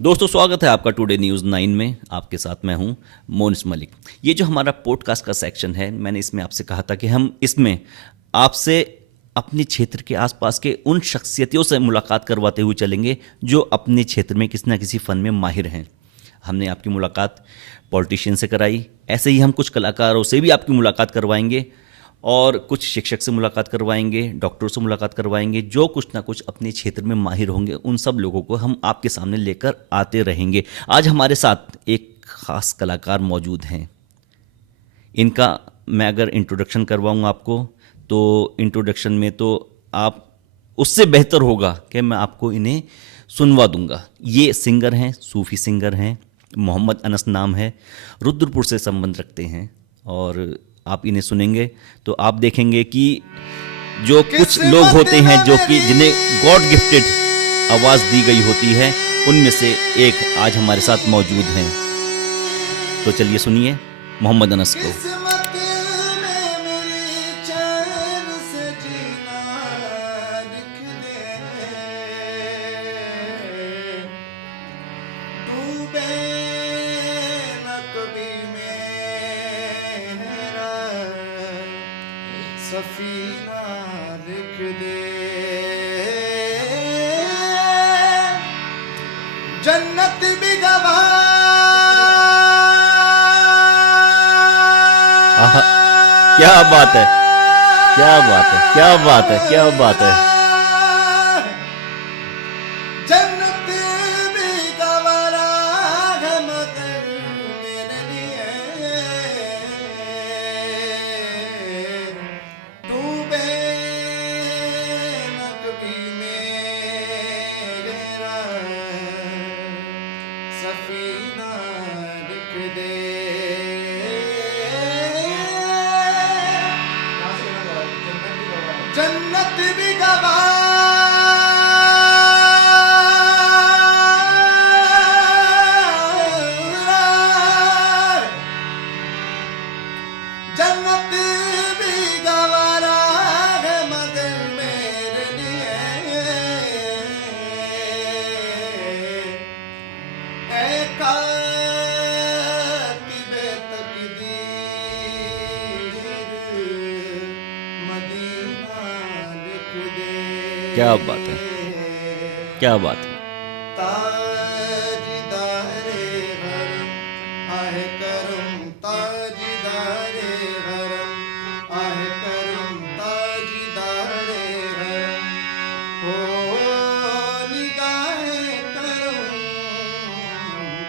दोस्तों, स्वागत है आपका टुडे न्यूज़ 9 में। आपके साथ मैं हूं मोनिस मलिक। ये जो हमारा पॉडकास्ट का सेक्शन है, मैंने इसमें आपसे कहा था कि हम इसमें आपसे अपने क्षेत्र के आसपास के उन शख्सियतों से मुलाकात करवाते हुए चलेंगे जो अपने क्षेत्र में किसी न किसी फ़न में माहिर हैं। हमने आपकी मुलाकात पॉलिटिशियन से कराई, ऐसे ही हम कुछ कलाकारों से भी आपकी मुलाकात करवाएंगे और कुछ शिक्षक से मुलाकात करवाएंगे, डॉक्टरों से मुलाकात करवाएंगे। जो कुछ ना कुछ अपने क्षेत्र में माहिर होंगे, उन सब लोगों को हम आपके सामने लेकर आते रहेंगे। आज हमारे साथ एक ख़ास कलाकार मौजूद हैं। इनका मैं अगर इंट्रोडक्शन करवाऊँ आपको, तो इंट्रोडक्शन में तो आप उससे बेहतर होगा कि मैं आपको इन्हें सुनवा दूंगा। ये सिंगर हैं, सूफ़ी सिंगर हैं। मोहम्मद अनस नाम है, रुद्रपुर से संबंध रखते हैं। और आप इन्हें सुनेंगे तो आप देखेंगे कि जो कुछ लोग होते हैं जो कि जिन्हें गॉड गिफ्टेड आवाज़ दी गई होती है, उनमें से एक आज हमारे साथ मौजूद हैं। तो चलिए सुनिए मोहम्मद अनस को। किस्मत में मेरी चैन से जीना लिख दे, डूबे न कभी मेरा सफीना लिख दे, जन्नत भी गवाह आहा, क्या बात है, क्या बात है, क्या बात है, क्या बात है। जन्नत भी गवारा है मगर मेरे लिए, डूबे न कभी मेरा सफीना लिख दे। जन्नत भी गवारा, जन्नत भी गवारा है मगर मेरे लिए, ऐ कातिबे तकदीर मदीना लिख दे। क्या बात है, क्या बात है। ताजदारे हरम आहे करम, ताजदारे हरम आहे करम, ताजदारे हरम हो निगाहे करम,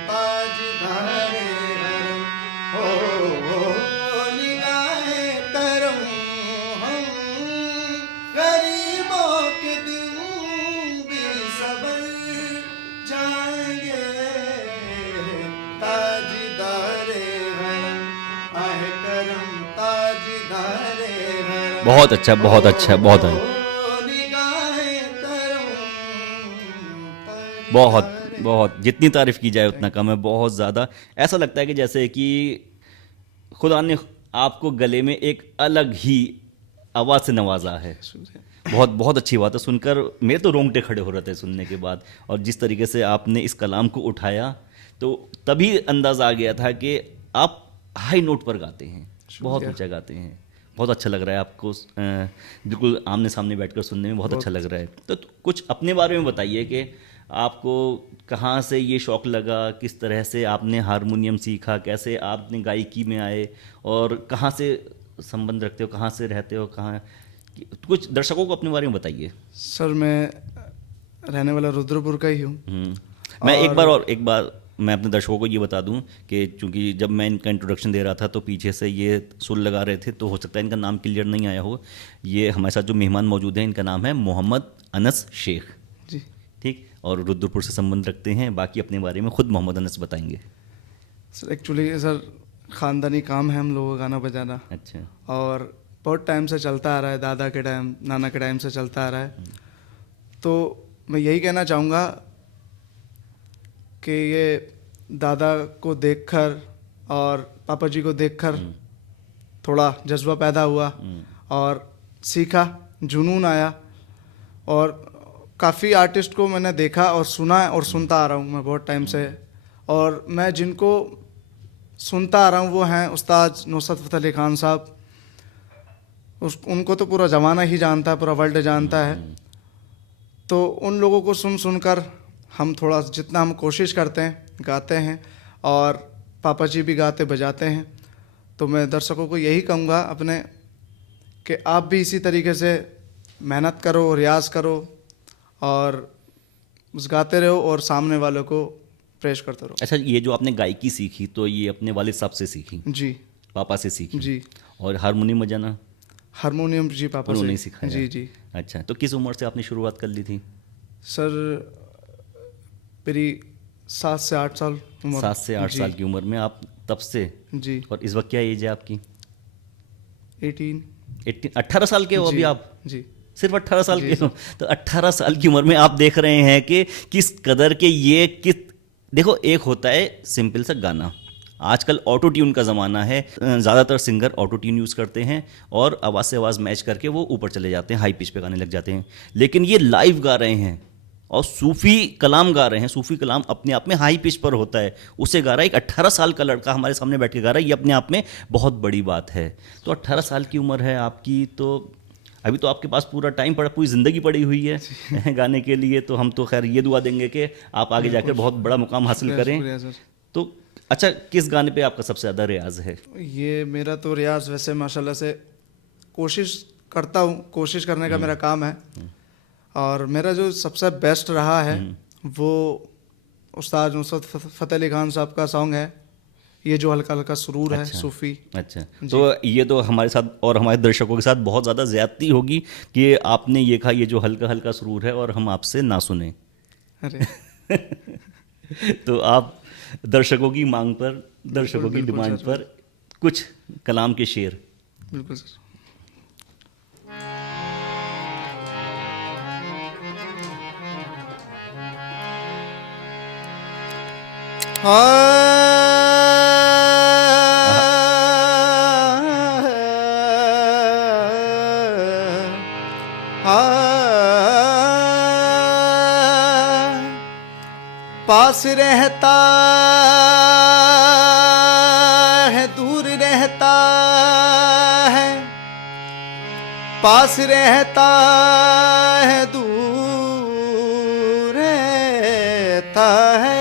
ताजदारे हरम हो निगाहे करम, हम गरीबों के दिन भी सबर जाएंगे, ताजदारे हरम आहे करम, ताजदारे हरम बहुत अच्छा, बहुत अच्छा, बहुत अच्छा। निगाहे करम, बहुत बहुत, जितनी तारीफ की जाए उतना कम है। बहुत ज़्यादा ऐसा लगता है कि जैसे कि खुदा ने आपको गले में एक अलग ही आवाज़ से नवाजा है। बहुत बहुत अच्छी बात है। सुनकर मेरे तो रोंगटे खड़े हो रहे थे सुनने के बाद। और जिस तरीके से आपने इस कलाम को उठाया, तो तभी अंदाज़ा आ गया था कि आप हाई नोट पर गाते हैं, बहुत ऊंचा गाते हैं। बहुत अच्छा लग रहा है आपको, बिल्कुल आमने सामने बैठकर सुनने में बहुत अच्छा लग रहा है। तो कुछ अपने बारे में बताइए कि आपको कहाँ से ये शौक़ लगा, किस तरह से आपने हारमोनियम सीखा, कैसे आपने गायकी में आए, और कहाँ से संबंध रखते हो, कहाँ से रहते हो, कहाँ। कुछ दर्शकों को अपने बारे में बताइए। सर मैं रहने वाला रुद्रपुर का ही हूँ। मैं एक बार मैं अपने दर्शकों को ये बता दूं कि चूंकि जब मैं इनका इंट्रोडक्शन दे रहा था तो पीछे से ये सुर लगा रहे थे, तो हो सकता है इनका नाम क्लियर नहीं आया हो। ये हमारे साथ जो मेहमान मौजूद हैं, इनका नाम है मोहम्मद अनस शेख जी ठीक, और रुद्रपुर से संबंध रखते हैं। बाकी अपने बारे में खुद मोहम्मद अनस बताएंगे। सर एक्चुअली सर ख़ानदानी काम है हम लोगों का गाना बजाना, अच्छा। और बहुत टाइम से चलता आ रहा है, दादा के टाइम नाना के टाइम से चलता आ रहा है। तो मैं यही कहना चाहूँगा कि ये दादा को देखकर और पापा जी को देखकर थोड़ा जज्बा पैदा हुआ और सीखा, जुनून आया, और काफ़ी आर्टिस्ट को मैंने देखा और सुना है और सुनता आ रहा हूँ मैं बहुत टाइम से। और मैं जिनको सुनता आ रहा हूँ वो हैं उस्ताद नुसरत फ़तेह अली खान साहब। उनको तो पूरा ज़माना ही जानता है, पूरा वर्ल्ड जानता है। तो उन लोगों को सुन सुनकर हम थोड़ा जितना हम कोशिश करते हैं, गाते हैं, और पापा जी भी गाते बजाते हैं। तो मैं दर्शकों को यही कहूँगा अपने कि आप भी इसी तरीके से मेहनत करो, रियाज करो और बस गाते रहो और सामने वालों को प्रेश करते रहो। अच्छा, ये जो आपने गायकी सीखी तो ये अपने वालिद साहब से सीखी, जी पापा से सीखी? जी। और हारमोनियम बजाना हारमोनियम जी पापा उन्होंने से। सिखाया? जी जी। अच्छा, तो किस उम्र से आपने शुरुआत कर ली थी? सर मेरी 7 से 8 साल उम्र। 7 से 8 जी, साल की उम्र में आप तब से? जी। और इस वक्त क्या एज है आपकी? 18। 18 साल के हो अभी जी, आप? जी सिर्फ 18 साल जी, के हो? तो 18 साल की उम्र में आप देख रहे हैं कि किस कदर के ये किस, देखो एक होता है सिंपल सा गाना, आजकल ऑटो ट्यून का ज़माना है, ज़्यादातर सिंगर ऑटो ट्यून यूज़ करते हैं और आवाज़ से आवाज़ मैच करके वो ऊपर चले जाते हैं, हाई पिच पे गाने लग जाते हैं। लेकिन ये लाइव गा रहे हैं और सूफ़ी कलाम गा रहे हैं। सूफ़ी कलाम अपने आप में हाई पिच पर होता है, उसे गा रहा है एक 18 साल का लड़का हमारे सामने बैठ के गा रहा है, ये अपने आप में बहुत बड़ी बात है। तो 18 साल की उम्र है आपकी, तो अभी तो आपके पास पूरा टाइम पड़ा, पूरी ज़िंदगी पड़ी हुई है गाने के लिए। तो हम तो खैर ये दुआ देंगे कि आप आगे जाकर बहुत बड़ा मुकाम हासिल करें। शुक्रिया सर। तो अच्छा, किस गाने पे आपका सबसे ज़्यादा रियाज है? ये मेरा तो रियाज वैसे माशाल्लाह से कोशिश करता हूँ, कोशिश करने का मेरा काम है। और मेरा जो सबसे बेस्ट रहा है वो उस्ताद नुसरत फ़तेह अली खान साहब का सॉन्ग है, ये जो हल्का हल्का सुरूर है, अच्छा। सूफ़ी। अच्छा, तो ये तो हमारे साथ और हमारे दर्शकों के साथ बहुत ज़्यादा ज़्यादती होगी कि आपने ये कहा ये जो हल्का हल्का सुरूर है और हम आपसे ना सुने। अरे तो आप दर्शकों की मांग पर, दर्शकों की बिल्कुल डिमांड सर, पर कुछ कलाम के शेर। बिल्कुल सर। पास रहता है दूर रहता है, पास रहता है दूर रहता है।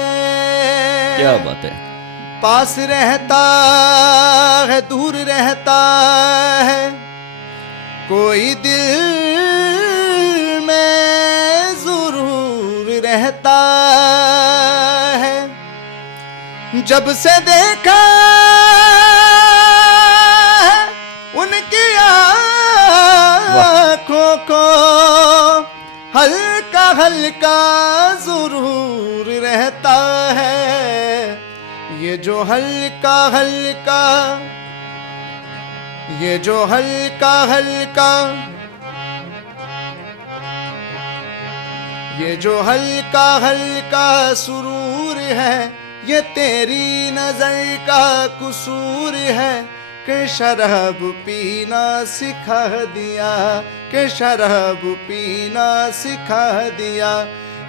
क्या बात है! पास रहता है दूर रहता है, कोई दिल में जरूर रहता है। जब से देखा है उनकी आँखों को, हल्का हल्का जरूर रहता है। ये जो हल्का हल्का, ये जो हल्का हल्का, ये जो हल्का हल्का सुरूर है, ये तेरी नजर का कसूर है कि शराब पीना सिखा दिया, कि शराब पीना सिखा दिया।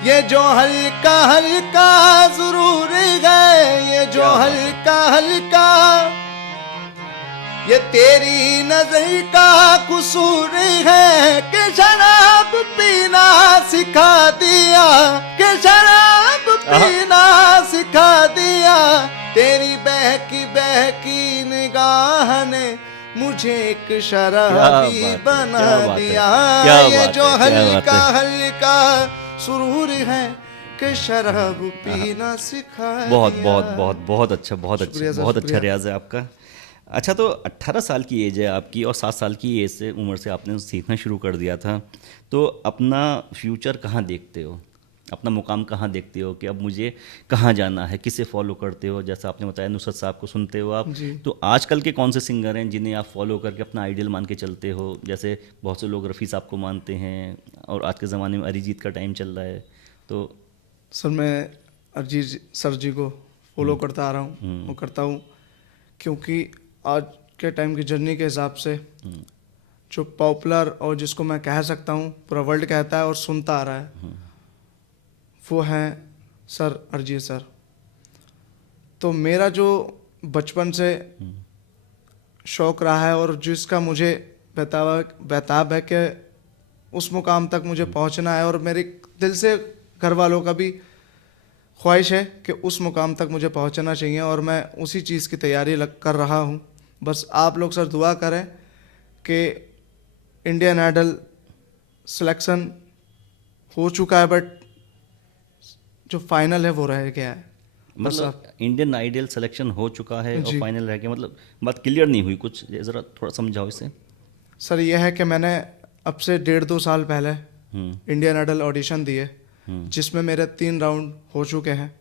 ये जो हल्का हल्का जरूर है, ये जो हल्का हल्का, ये तेरी नजर का कसूर है कि शराब पीना सिखा दिया, कि शराब पीना सिखा दिया। तेरी बहकी बहकी निगाह ने मुझे एक शराबी बना दिया। ये जो हल्का हल्का सुरूर है कि शराब पीना सिखा दिया। बहुत बहुत बहुत बहुत अच्छा, बहुत अच्छा, शुक्रिया सर, बहुत अच्छा शुक्रिया। रियाज है आपका। अच्छा, तो 18 साल की एज है आपकी और 7 साल की एज से उम्र से आपने सीखना शुरू कर दिया था, तो अपना फ्यूचर कहाँ देखते हो, अपना मुकाम कहाँ देखते हो कि अब मुझे कहाँ जाना है, किसे फॉलो करते हो? जैसा आपने बताया नुसरत साहब को सुनते हो आप, जी। तो आजकल के कौन से सिंगर हैं जिन्हें आप फॉलो करके अपना आइडियल मान के चलते हो? जैसे बहुत से लोग रफ़ी साहब को मानते हैं और आज के ज़माने में अरिजीत का टाइम चल रहा है, तो सर मैं अरिजीत सर जी को फॉलो करता आ रहा हूँ, वो करता हूँ क्योंकि आज के टाइम की जर्नी के हिसाब से जो पॉपुलर और जिसको मैं कह सकता हूँ पूरा वर्ल्ड कहता है और सुनता आ रहा है, वो हैं सर अरिजीत सर। तो मेरा जो बचपन से शौक़ रहा है और जिसका मुझे बेताब है कि उस मुकाम तक मुझे पहुंचना है, और मेरे दिल से घर वालों का भी ख्वाहिश है कि उस मुकाम तक मुझे पहुंचना चाहिए, और मैं उसी चीज़ की तैयारी कर रहा हूं। बस आप लोग सर दुआ करें कि इंडियन आइडल सिलेक्शन हो चुका है, बट जो फाइनल है वो रह गया है। मतलब इंडियन आइडल सिलेक्शन हो चुका है और फाइनल रह गया, मतलब बात क्लियर नहीं हुई, कुछ ज़रा थोड़ा समझाओ इसे। सर ये है कि मैंने अब से 1.5-2 साल पहले इंडियन आइडल ऑडिशन दिए, जिसमें मेरे 3 राउंड हो चुके हैं।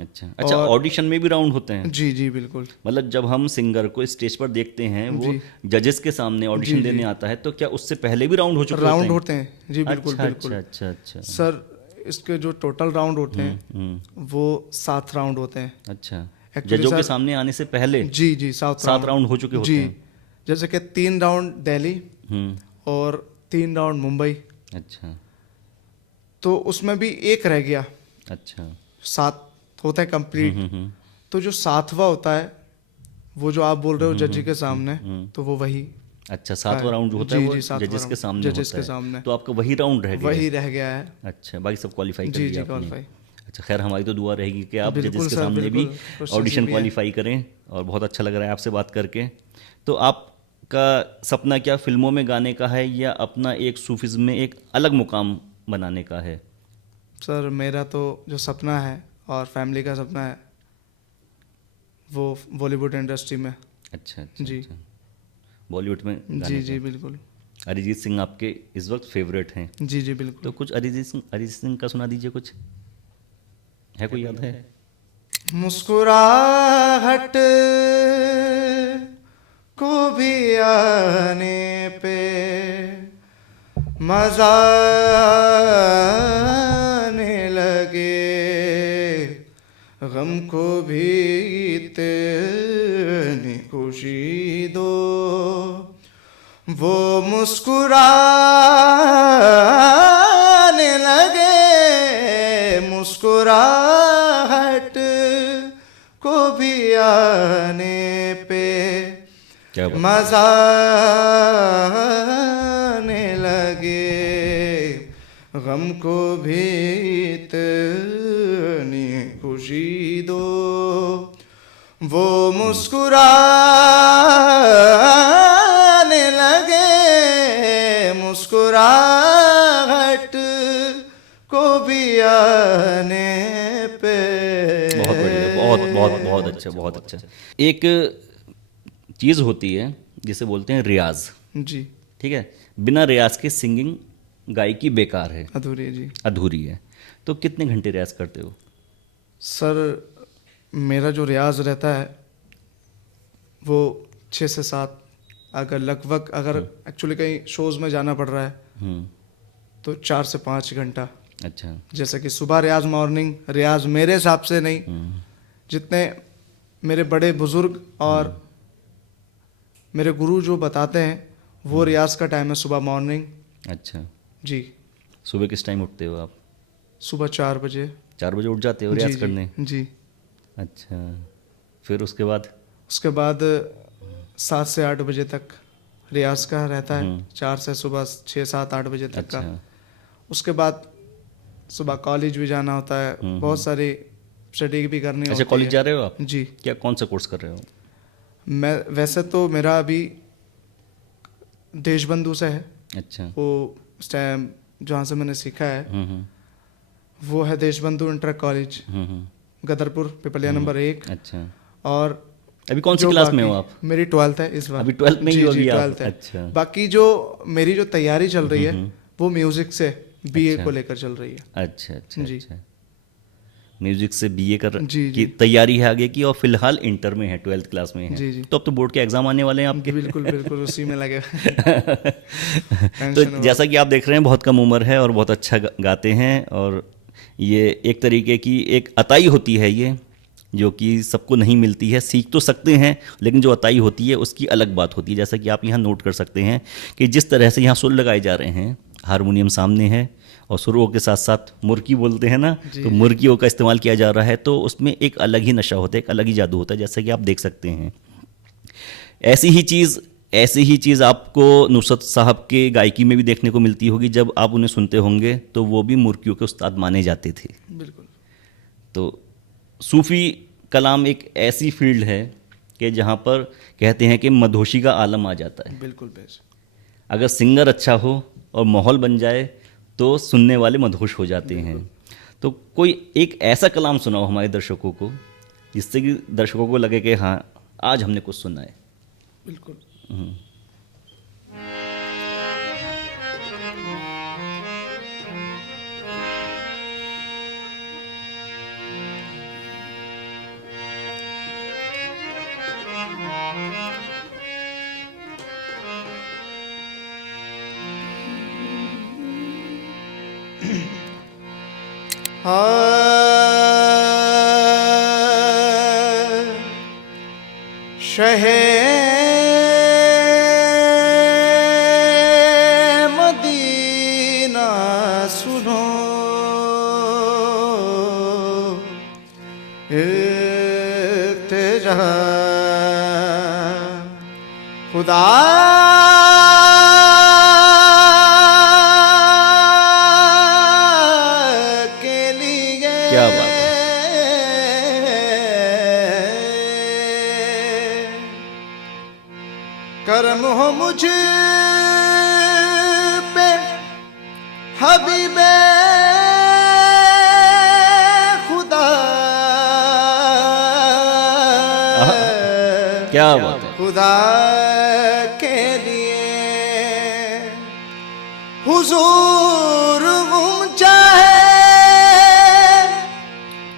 अच्छा, ऑडिशन में भी राउंड होते हैं? जी जी बिल्कुल। मतलब जब हम सिंगर को स्टेज पर देखते हैं, वो जजेस के सामने ऑडिशन देने आता है, तो क्या उससे पहले भी राउंड हो चुके राउंड होते हैं? जी बिल्कुल बिल्कुल। अच्छा सर इसके जो टोटल राउंड होते हैं वो 7 राउंड होते हैं। अच्छा, जजों के सामने आने से पहले? जी जी 7 राउंड हो चुके होते हैं। जैसे कि 3 राउंड दिल्ली और 3 राउंड मुंबई। अच्छा, तो उसमें भी एक रह गया। अच्छा, 7 होता है कंप्लीट। तो जो 7वां होता है वो जो आप बोल रहे हो जज के सामने, तो वो वही। अच्छा, 7वां राउंड जो होता है वो जजेस के सामने होता है। तो आपका वही राउंड रह गया? वही रह गया है। अच्छा, बाकी सब क्वालिफाई कर लिया आपने? क्वालिफाई। अच्छा, खैर हमारी तो दुआ रहेगी कि आप जजेस के सामने भी ऑडिशन क्वालिफाई करें, और बहुत अच्छा लग रहा है आपसे बात करके। तो आपका सपना क्या फिल्मों में गाने का है, या अपना एक सूफिज्म में एक अलग मुकाम बनाने का है? सर मेरा तो जो सपना है और फैमिली का सपना है वो बॉलीवुड इंडस्ट्री में। अच्छा जी, बॉलीवुड में जी जी बिल्कुल। अरिजीत सिंह आपके इस वक्त फेवरेट हैं? जी जी बिल्कुल। तो कुछ अरिजीत सिंह का सुना दीजिए, कुछ है, कोई याद है? मुस्कुराहट को भी आने पे मजा आने लगे, गम को भी इतनी खुशी दो, वो मुस्कुराने लगे, मुस्कुराहट को भी आने पे मजा आने लगे, गम को भी इतनी खुशी दो, वो मुस्कुराने लगे, मुस्कुराहट को भी आने पे। बहुत बढ़िया, बहुत अच्छा, बहुत अच्छा। एक चीज़ होती है जिसे बोलते हैं रियाज। जी, ठीक है, बिना रियाज के सिंगिंग गायकी बेकार है, अधूरी है। जी, अधूरी है। तो कितने घंटे रियाज करते हो? सर मेरा जो रियाज रहता है वो 6 से 7, अगर लगभग अगर एक्चुअली कहीं शोज़ में जाना पड़ रहा है तो 4 से 5 घंटा। अच्छा, जैसे कि सुबह रियाज, मॉर्निंग रियाज मेरे हिसाब से नहीं, जितने मेरे बड़े बुजुर्ग और मेरे गुरु जो बताते हैं वो रियाज का टाइम है सुबह मॉर्निंग। अच्छा जी। सुबह किस टाइम उठते हो आप? सुबह 4 बजे। 4 बजे उठ जाते हो रियाज करने? जी। अच्छा, फिर उसके बाद? उसके बाद 7 से 8 बजे तक रियाज का रहता है। 4 से सुबह 6, 7, 8 बजे तक का। उसके बाद सुबह कॉलेज भी जाना होता है, बहुत सारी स्टडी भी करनी होती है। अच्छा, कॉलेज जा रहे हो आप? जी। क्या, कौन सा कोर्स कर रहे हो? मैं वैसे तो मेरा अभी देशबंधु से है। अच्छा। वो उस टाइम जहाँ से मैंने सीखा है वो है Deshbandhu inter college, Gadarpur, Pipliya number 1। अच्छा। और अभी कौन सी क्लास में हो आप? मेरी 12th है इस बार। अभी 12th में ही हो? 12th है। अच्छा। बाकी जो मेरी जो तैयारी चल रही है वो म्यूजिक से बीए को लेकर चल रही है। अच्छा अच्छा अच्छा, म्यूजिक से बीए की जी। तैयारी है आगे की, और फिलहाल इंटर में है, 12th क्लास में है। जी जी। तो अब तो बोर्ड के एग्जाम आने वाले हैं आपके। बिल्कुल बिल्कुल, उसी में लगे। तो जैसा कि आप देख रहे हैं, बहुत कम उम्र है और बहुत अच्छा गाते हैं, और ये एक तरीके की एक अताई होती है ये जो कि सबको नहीं मिलती है। सीख तो सकते हैं, लेकिन जो अताई होती है उसकी अलग बात होती है। जैसा कि आप यहाँ नोट कर सकते हैं कि जिस तरह से यहाँ सुर लगाए जा रहे हैं, हारमोनियम सामने है और सुरों के साथ साथ मुर्की बोलते हैं ना, तो मुर्कियों का इस्तेमाल किया जा रहा है, तो उसमें एक अलग ही नशा होता है, एक अलग ही जादू होता है, जैसा कि आप देख सकते हैं। ऐसी ही चीज़ आपको नुसरत साहब के गायकी में भी देखने को मिलती होगी। जब आप उन्हें सुनते होंगे तो वो भी मुर्कियों के उस्ताद माने जाते थे। बिल्कुल। तो सूफ़ी कलाम एक ऐसी फील्ड है कि जहाँ पर कहते हैं कि मदहोशी का आलम आ जाता है। बिल्कुल बेश। अगर सिंगर अच्छा हो और माहौल बन जाए तो सुनने वाले मदहोश हो जाते हैं। तो कोई एक ऐसा कलाम सुनाओ हमारे दर्शकों को, जिससे कि दर्शकों को लगे कि हाँ, आज हमने कुछ सुना है। बिल्कुल। शहे मदीना सुनो, इल्तिजा खुदा क्या बात है। करम हो मुझ पे हबीबे खुदा, क्या बात है। खुदा के लिए हुजूर ऊंचा है,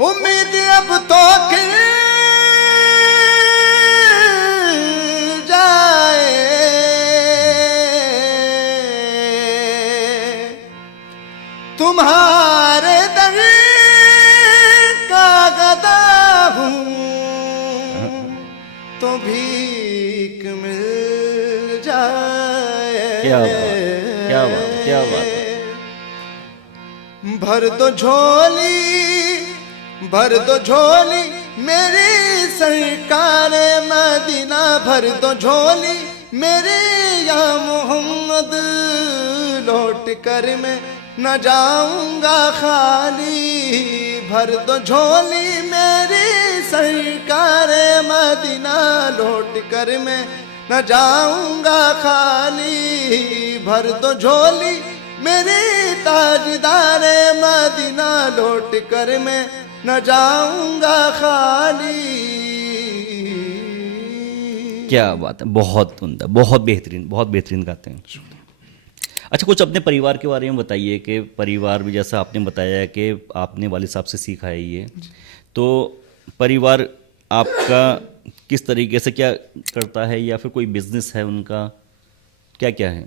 उम्मीद अब तो गिर जाए, तुम्हारे दर का गदा हूँ तो भीख मिल जाए। क्या बात, क्या बात, क्या बात है। भर दो झोली, भर दो झोली मेरी सरकार मदीना, भर दो झोली मेरे या मोहम्मद, लौट कर मैं न जाऊंगा खाली। भर दो झोली मेरी सरकार मदीना, लौट कर मैं न जाऊंगा खाली। भर दो झोली मेरे ताजदार मदीना, लौट कर मैं न जाऊंगा खाली। क्या बात है, बहुत उम्दा, बहुत बेहतरीन गाते हैं। अच्छा, कुछ अपने परिवार के बारे में बताइए कि परिवार भी, जैसा आपने बताया कि आपने वालिद साहब से सीखा है ये, तो परिवार आपका किस तरीके से क्या करता है, या फिर कोई बिजनेस है उनका, क्या क्या है?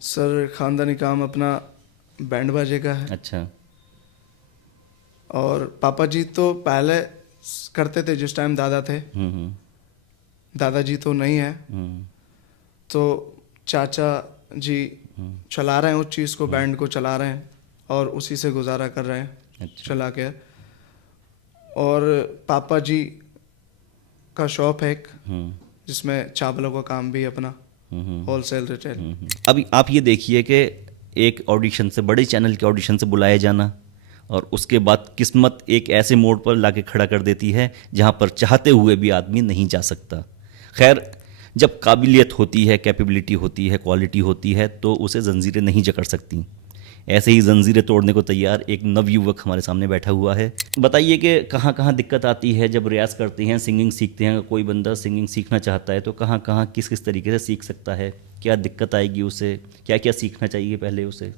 सर खानदानी काम अपना बैंड बाजे का है। अच्छा। और पापा जी तो पहले करते थे जिस टाइम दादा थे, दादाजी तो नहीं है, तो चाचा जी चला रहे हैं उस चीज़ को, बैंड को चला रहे हैं और उसी से गुजारा कर रहे हैं। अच्छा। चला के। और पापा जी का शॉप है एक, जिसमें चावलों का काम भी अपना, होलसेल रिटेल। अभी आप ये देखिए कि एक ऑडिशन से, बड़े चैनल के ऑडिशन से बुलाया जाना, और उसके बाद किस्मत एक ऐसे मोड़ पर लाके खड़ा कर देती है जहाँ पर चाहते हुए भी आदमी नहीं जा सकता। खैर, जब काबिलियत होती है, कैपेबिलिटी होती है, क्वालिटी होती है, तो उसे जंजीरें नहीं जकड़ सकती। ऐसे ही जंजीरें तोड़ने को तैयार एक नवयुवक हमारे सामने बैठा हुआ है। बताइए कि कहाँ कहाँ दिक्कत आती है जब रियाज़ करते हैं, सिंगिंग सीखते हैं। कोई बंदा सिंगिंग सीखना चाहता है तो कहाँ कहाँ किस किस तरीके से सीख सकता है, क्या दिक्कत आएगी उसे, क्या क्या सीखना चाहिए पहले उसे?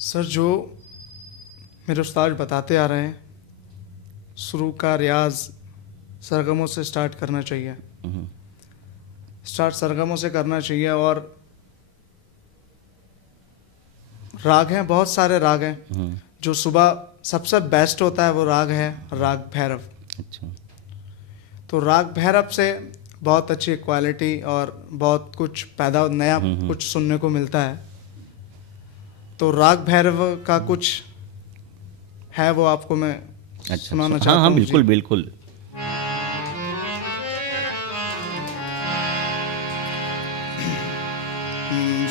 सर जो मेरे उस्ताद बताते आ रहे हैं, शुरू का रियाज सरगमों से स्टार्ट करना चाहिए, स्टार्ट सरगमों से करना चाहिए। और राग हैं, बहुत सारे राग हैं जो सुबह सबसे बेस्ट होता है वो राग है राग भैरव। अच्छा। तो राग भैरव से बहुत अच्छी क्वालिटी और बहुत कुछ पैदा नया कुछ सुनने को मिलता है। तो राग भैरव का कुछ है वो आपको मैं सुनाना चाहता हाँ हाँ हूँ। बिल्कुल जी। बिल्कुल।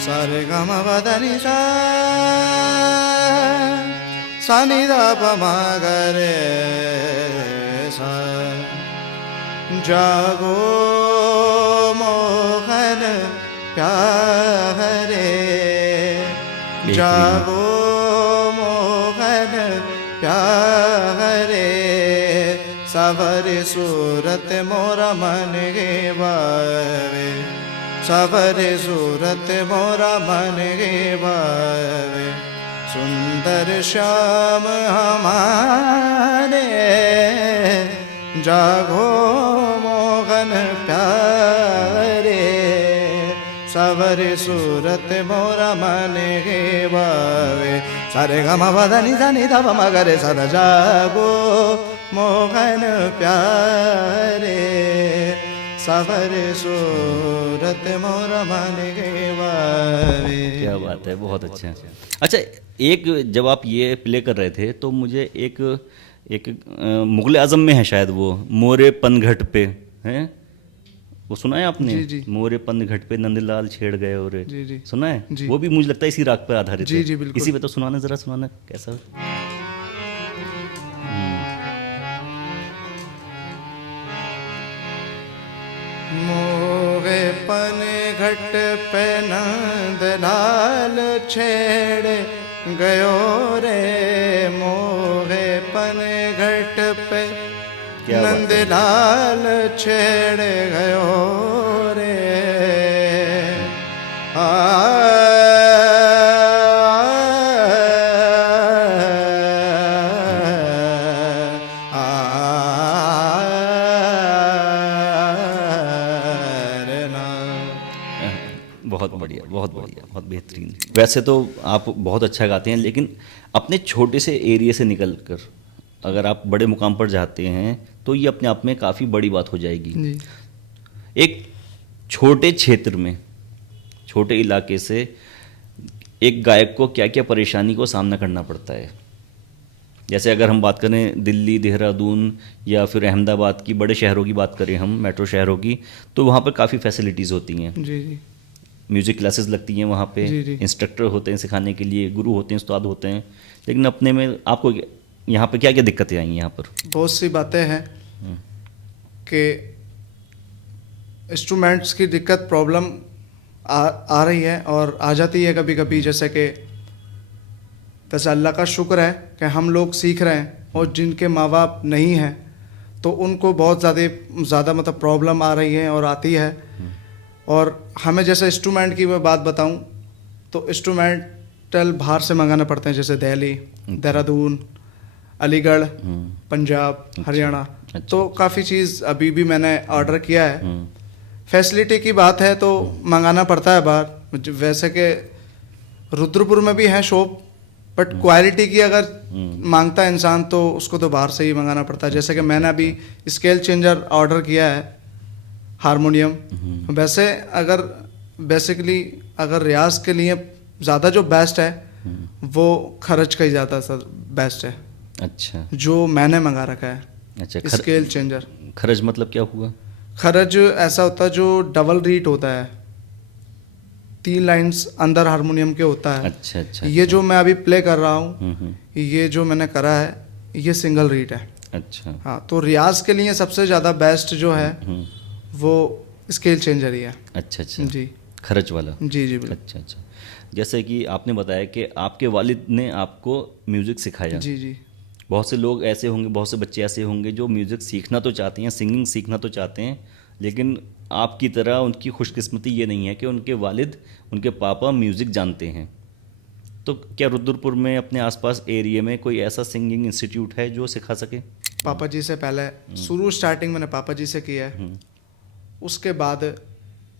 सारे ग म प ध नि सा सा नि ध प म ग रे सा। जागो मोहन प्यारे, जागो मोहन प्यारे, सवरे सूरत मोरा मन गे बावे, सवरे सूरत मोरा मन गे बावे। सुंदर श्याम हमारे, जागो मोहन प्यारे, सवरे सूरत मोरा मन गे बावे। सारे ग म प ध नि सा नि ध प म ग रे सा। जागो मोहन प्यारे, सवरे सूरत मोरा मन गे बावे। क्या बात है, बहुत अच्छा। अच्छा, एक जब आप ये प्ले कर रहे थे तो मुझे एक मुगल आजम में है शायद वो, मोरे पनघट पे है, वो सुना है आपने? जी, जी। मोरे पनघट पे नंदलाल छेड़ गए और जी, जी। सुना है? जी। वो भी मुझे लगता है इसी राग पर आधारित जी, है। जी, बिल्कुल। इसी पे तो सुनाना, जरा सुनाना कैसा। मोरे पनघट पे नंदलाल छेड़ गयो रे, मोरे पनघट पे क्या बात है। नंदलाल छेड़ गयो रे। आ बहुत बढ़िया, बहुत बढ़िया, बहुत बेहतरीन। वैसे तो आप बहुत अच्छा गाते हैं, लेकिन अपने छोटे से एरिया से निकल कर अगर आप बड़े मुकाम पर जाते हैं तो ये अपने आप में काफ़ी बड़ी बात हो जाएगी। जी। एक छोटे क्षेत्र में, छोटे इलाके से एक गायक को क्या क्या परेशानी को सामना करना पड़ता है। जैसे अगर हम बात करें दिल्ली, देहरादून या फिर अहमदाबाद की बड़े शहरों की बात करें, हम मेट्रो शहरों की, तो वहाँ पर काफ़ी फैसिलिटीज़ होती हैं। जी, जी। म्यूज़िक क्लासेस लगती हैं वहाँ पे, जी, जी। इंस्ट्रक्टर होते हैं सिखाने के लिए, गुरु होते हैं, उस्ताद होते हैं। लेकिन अपने में आपको यहाँ पर क्या क्या दिक्कतें आई यहाँ पर? बहुत सी बातें हैं कि इंस्ट्रूमेंट्स की दिक्कत, प्रॉब्लम आ रही है और आ जाती है कभी कभी। जैसे कि वैसे अल्लाह का शुक्र है कि हम लोग सीख रहे हैं, और जिनके माँ बाप नहीं हैं तो उनको बहुत ज़्यादा मतलब प्रॉब्लम आ रही है और आती है। और हमें जैसे इंस्ट्रूमेंट की मैं बात बताऊं तो इंस्ट्रूमेंटल बाहर से मंगाना पड़ते हैं, जैसे दिल्ली, देहरादून, अलीगढ़, पंजाब, हरियाणा। तो काफ़ी चीज़ अभी भी मैंने ऑर्डर किया है। फैसिलिटी की बात है तो मंगाना पड़ता है बाहर। वैसे कि रुद्रपुर में भी है शॉप, बट क्वालिटी की अगर मांगता है इंसान तो उसको तो बाहर से ही मंगाना पड़ता है। जैसे कि मैंने अभी स्केल चेंजर ऑर्डर किया है, हारमोनियम। वैसे अगर बेसिकली अगर रियाज के लिए ज़्यादा जो बेस्ट है वो खर्च का ही ज़्यादा बेस्ट है। अच्छा, जो मैंने मंगा रखा है। अच्छा। Scale changer. खर्च मतलब क्या हुआ? खर्च ऐसा होता है जो डबल रीट होता है, 3 लाइंस अंदर हारमोनियम के होता है। अच्छा अच्छा। ये जो मैं अभी प्ले कर रहा हूँ, ये जो मैंने करा है ये सिंगल रीट है। अच्छा। हाँ, तो रियाज के लिए सबसे ज़्यादा बेस्ट जो है वो स्केल चेंजर ही है। अच्छा अच्छा। जी खर्च वाला। जी जी बिल्कुल। अच्छा अच्छा। जैसे कि आपने बताया कि आपके वालिद ने आपको म्यूज़िक सिखाया। जी जी बहुत से लोग ऐसे होंगे, बहुत से बच्चे ऐसे होंगे जो म्यूज़िक सीखना तो चाहते हैं, सिंगिंग सीखना तो चाहते हैं, लेकिन आपकी तरह उनकी खुशकिस्मती ये नहीं है कि उनके वालिद, उनके पापा म्यूज़िक जानते हैं। तो क्या रुद्रपुर में अपने आसपास एरिया में कोई ऐसा सिंगिंग इंस्टीट्यूट है जो सिखा सके? पापा जी से पहले शुरू स्टार्टिंग मैंने पापा जी से किया है। उसके बाद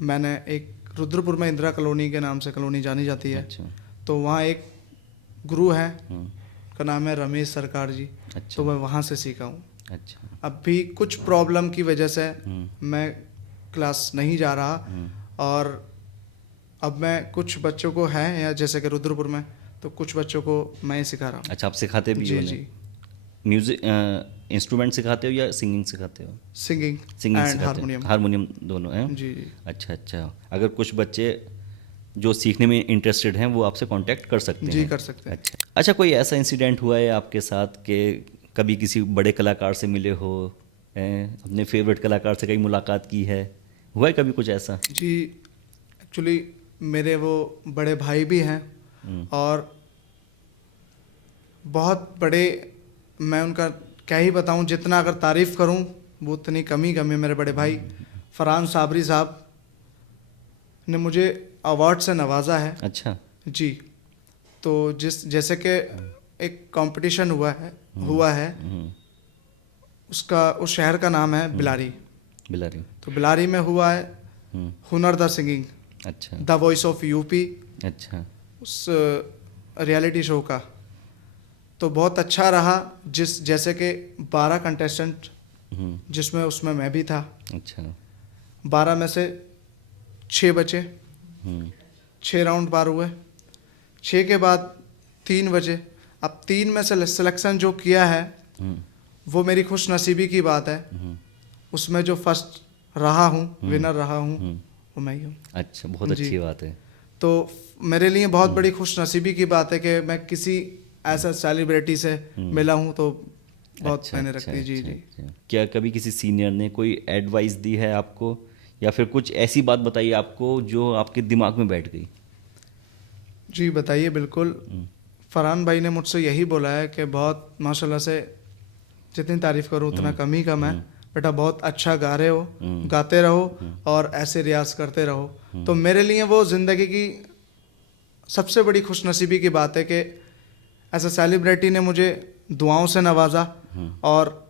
मैंने एक रुद्रपुर में इंदिरा कॉलोनी के नाम से कॉलोनी जानी जाती है। अच्छा। तो वहाँ एक गुरु है का नाम है रमेश सरकार जी। अच्छा। तो मैं वहाँ से सीखा हूँ। अच्छा। अब भी कुछ प्रॉब्लम की वजह से मैं क्लास नहीं जा रहा, और अब मैं कुछ बच्चों को है या जैसे कि रुद्रपुर में, तो कुछ बच्चों को मैं ही सिखा रहा हूँ। अच्छा, आप सिखाते भी जी हो? जी। म्यूजिक इंस्ट्रूमेंट सिखाते हो या सिंगिंग सिखाते हो? सिंगिंग सिंगिंग एंड सिखाते हो, हारमोनियम। हारमोनियम दोनों हैं? जी जी। अच्छा अच्छा। अगर कुछ बच्चे जो सीखने में इंटरेस्टेड हैं वो आपसे कांटेक्ट कर सकते जी हैं? कर सकते हैं। अच्छा अच्छा। कोई ऐसा इंसिडेंट हुआ है आपके साथ कि कभी किसी बड़े कलाकार से मिले हो, अपने फेवरेट कलाकार से कहीं मुलाकात की है, हुआ है कभी कुछ ऐसा? जी, एक्चुअली मेरे वो बड़े भाई भी हैं, और बहुत बड़े, मैं उनका क्या ही बताऊं, जितना अगर तारीफ़ करूं वो उतनी कमी है। मेरे बड़े भाई फरहान साबरी साहब ने मुझे अवार्ड से नवाजा है। अच्छा। जी। तो जैसे कि एक कंपटीशन हुआ है, उसका उस शहर का नाम है बिलारी। बिलारी। तो बिलारी में हुआ है हुनर द सिंगिंग, अच्छा द वॉइस ऑफ यूपी, अच्छा। उस रियलिटी शो का। तो बहुत अच्छा रहा, जैसे कि 12 कंटेस्टेंट, जिसमें उसमें मैं भी था। अच्छा। 12 में से 6 बचे, 6 राउंड पार हुए, 6 के बाद 3 बचे। अब 3 में से सिलेक्शन जो किया है वो मेरी खुश नसीबी की बात है। उसमें जो फर्स्ट रहा हूँ, विनर रहा हूँ, वो मैं ही हूँ। अच्छा, बहुत अच्छी बात है। तो मेरे लिए बहुत बड़ी खुश नसीबी की बात है कि मैं किसी ऐसा सेलिब्रिटी से मिला हूँ, तो बहुत अच्छा, मैंने अच्छा, रखती। जी अच्छा, जी। अच्छा। क्या कभी किसी सीनियर ने कोई एडवाइस दी है आपको, या फिर कुछ ऐसी बात बताई आपको जो आपके दिमाग में बैठ गई? जी बताइए, बिल्कुल। फरहान भाई ने मुझसे यही बोला है कि बहुत माशाल्लाह से, जितनी तारीफ़ करूँ उतना कम ही कम है। बेटा बहुत अच्छा गा रहे हो, गाते रहो और ऐसे रियाज करते रहो। तो मेरे लिए वो ज़िंदगी की सबसे बड़ी खुशनसीबी की बात है कि ऐसा सेलिब्रिटी ने मुझे दुआओं से नवाजा। और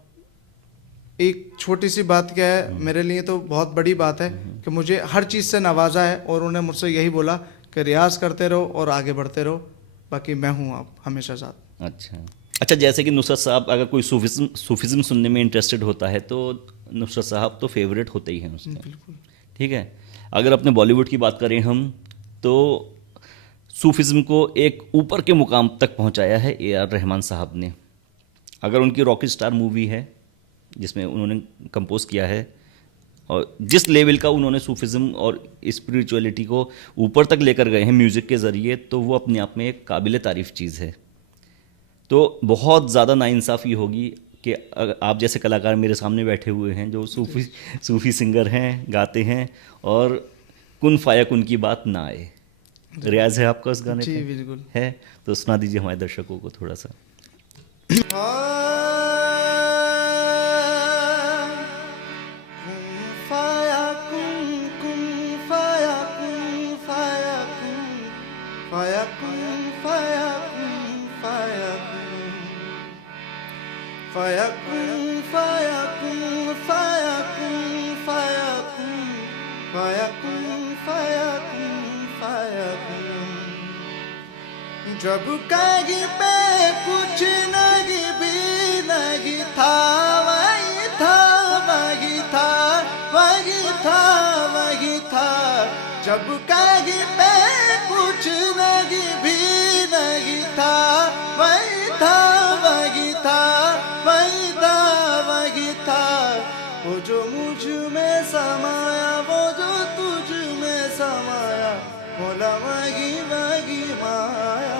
एक छोटी सी बात क्या है, मेरे लिए तो बहुत बड़ी बात है कि मुझे हर चीज़ से नवाजा है, और उन्हें मुझसे यही बोला कि रियाज करते रहो और आगे बढ़ते रहो, बाकी मैं हूँ आप हमेशा साथ। अच्छा अच्छा। जैसे कि नुसरत साहब, अगर कोई सूफिज़्म सुनने में इंटरेस्टेड होता है तो नुसरत साहब तो फेवरेट होते ही हैं उसके। बिल्कुल। ठीक है। अगर अपने बॉलीवुड की बात करें हम, तो सूफिज़्म को एक ऊपर के मुकाम तक पहुंचाया है AR रहमान साहब ने। अगर उनकी रॉकेट स्टार मूवी है जिसमें उन्होंने कंपोज किया है, और जिस लेवल का उन्होंने सूफिज़्म और स्पिरिचुअलिटी को ऊपर तक लेकर गए हैं म्यूज़िक के ज़रिए, तो वो अपने आप में एक काबिल तारीफ़ चीज़ है। तो बहुत ज़्यादा नाइंसाफ़ी होगी कि आप जैसे कलाकार मेरे सामने बैठे हुए हैं जो सूफ़ी सिंगर हैं, गाते हैं, और कुन फाया कुन की बात ना आए। रियाज है आपका उस गाने जी पे? बिल्कुल है, तो सुना दीजिए हमारे दर्शकों को थोड़ा सा। जब कहीं पे कुछ नहीं भी नहीं था, वही था वही था वही था वही था। जब कहीं पे कुछ नहीं भी नहीं था, वही था वही था वही था वही था। वो जो मुझ में समाया, वो जो तुझ में समाया, बोला वही वही माया।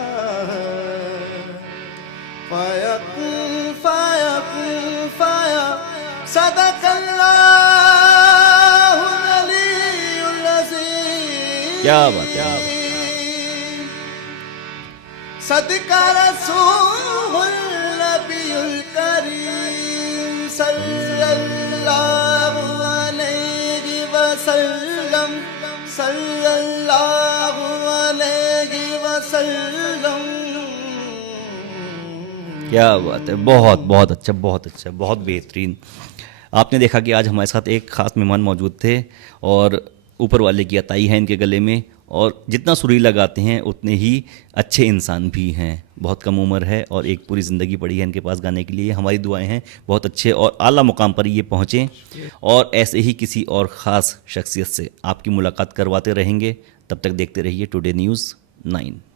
फाया सदकल्लाहुल अलीयुल अज़ीम। क्या बात है। सदका रसूलुल नबीयुल करीम सल्लल्लाहु अलैहि वसल्लम सल्लल्लाहु अलैहि वसल्लम। क्या बात है। बहुत बहुत अच्छा, बहुत अच्छा, बहुत बेहतरीन। आपने देखा कि आज हमारे साथ एक ख़ास मेहमान मौजूद थे, और ऊपर वाले की अताई है इनके गले में, और जितना सुरीला गाते हैं उतने ही अच्छे इंसान भी हैं। बहुत कम उम्र है और एक पूरी ज़िंदगी पड़ी है इनके पास गाने के लिए। हमारी दुआएं हैं बहुत अच्छे और आला मुकाम पर ये पहुँचें और ऐसे ही किसी और ख़ास शख्सियत से आपकी मुलाकात करवाते रहेंगे। तब तक देखते रहिए टुडे न्यूज़ 9।